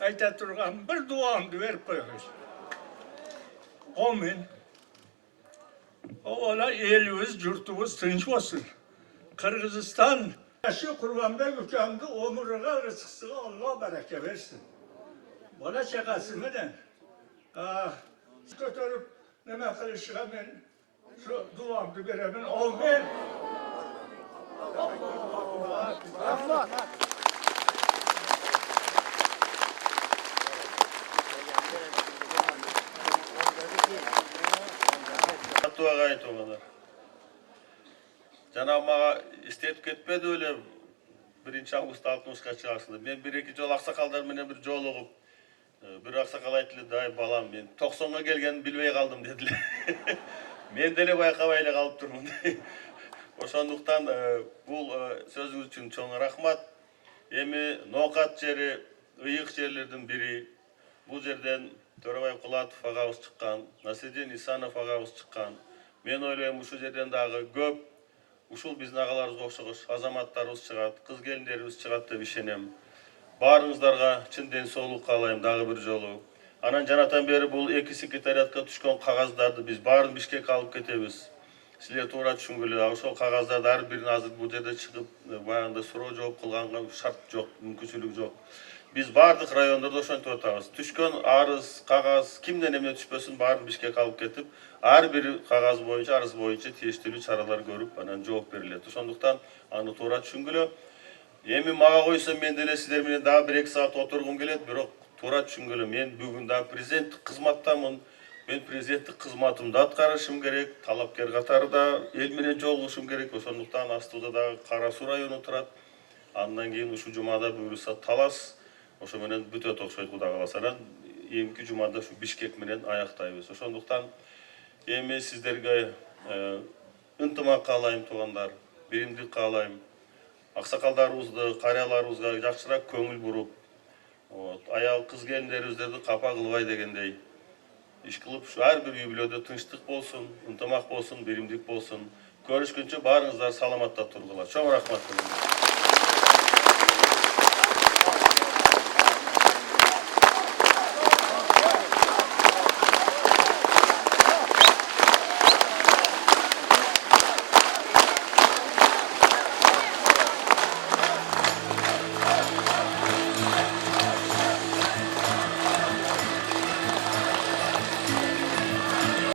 Ayta turgan bir duamni berip qo'yamiz. Amin. Ola elimiz, yurtimiz tinch bo'lsin. Kırgızistan şu Kurbanbek ukamdı omurga rızkısına Allah bereke versin. Bana çakasını da götürüp neme kılışığa ben şu duamdı veremin. Amin. Жана мага иштетип кетпеди эле 1 августта 60-ка чыгасың. Мен 1-2 жол аксакалдар менен бир жолугуп, бир аксакал айтты, "Дай балам, мен 90га келгенин билбей калдым" дедилер. Мен деле байкабай эле калып турмун. Ошондуктан бул сөзүңүз үчүн чоң рахмат. Эми Ноокат жери ыйык жерлердин бири. Бул жерден Төрөбай Кулатов агабыз чыккан, Насреддин Исанов агабыз чыккан. Мен ойлойм, ушул жерден дагы көп ушул биздин агаларыбызга окшогоч азаматтарыбыз чыгат, кыз келиндерибиз чыгат деп ишенем. Баарыңыздарга чын ден соолук каалайм дагы бир жолу. Анан жанатан бери бул 2 секретариатка түшкөн кагаздарды биз баарын Бишкекке алып кетебиз. Силер туура түшүнгүлө, ошол кагаздарды ар бирин азыр бул жерде чыгып, баягында суроо жооп кылганга шарт жок, мүмкүнчүлүк жок. Биз бардык райондордо ошентип атабыз. Түшкөн арыз, кагаз, кимден эмне түшпөсүн баарын Бишкекке алып кетип, ар бир кагаз боюнча, арыз боюнча тиештилүү чаралар көрүп, анан жооп берилет. Ошондуктан аны туура түшүнгүлө. Эми мага койсо мен деле сиздер менен дагы 1-2 саат отургум келет, бирок туура түшүнгүлө. Мен бүгүн дагы президенттик кызматтамын. Мен президенттик кызматымды аткарышым керек, талапкер катарында эл менен жолугушум керек. Ошондуктан астыбызда дагы Кара Суу району турат. Андан кийин ушул жумада буюрса Талас, ошо менен бүтөт окшойт Кудай кааласа. Анан эмки жумада ушу Бишкек менен аяктайбыз. Ошондуктан эми сиздерге ынтымак каалайм туугандар, биримдик каалайм. Аксакалдарыбызды, карыяларыбызга жакшыраак көңүл буруп, аял кыз келиндерибизди капа кылбай дегендей иш кылып, ар бир үй бүлөдө тынчтык болсун, ынтымак болсун, биримдик болсун. Көрүшкөнчө баарыңыздар саламатта тургула. Чоң рахмат.